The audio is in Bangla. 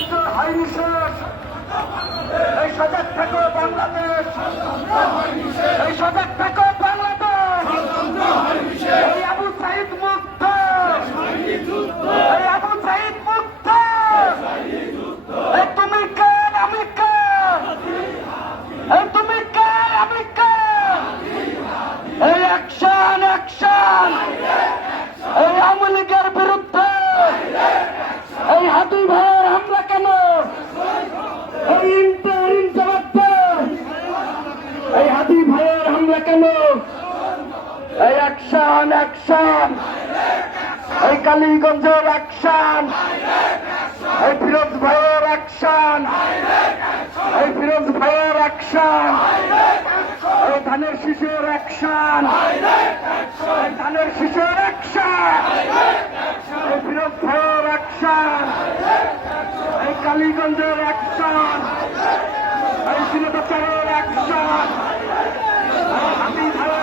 ষড়যন্ত্র হয়নি শেষ। এই সজাগ থাকো বাংলাদেশ, এই সজাগ থাকো বাংলাদেশ। এই আবু সাইদ মুক্ত, এই আবু সাইদ মুক্ত। এই তুমি কে আমি কে, এই তুমি কে আমি কে। এই অ্যাকশন অ্যাকশন, এই আওয়ামী লীগের বিরুদ্ধে এই হাতুই ভাইয়ের হামলা কেন, এই ইন্টারিম জবাব দেন। এই হাতুই ভাইয়ের হামলা কেন, এই অ্যাকশন অ্যাকশন, এই কালীগঞ্জের অ্যাকশন, এই ফিরোজ ভাইয়ের অ্যাকশন, এই ফিরোজ ভাইয়ের অ্যাকশন, এই ধানের শিশুর অ্যাকশন, এই ধানের শিশুর অ্যাকশন, এই ফিরোজ ভাইয়ের অ্যাকশন, এই কালীগঞ্জের অ্যাকশন, এই শিরোপাচারের অ্যাকশন, এই হাতি ভাইয়ের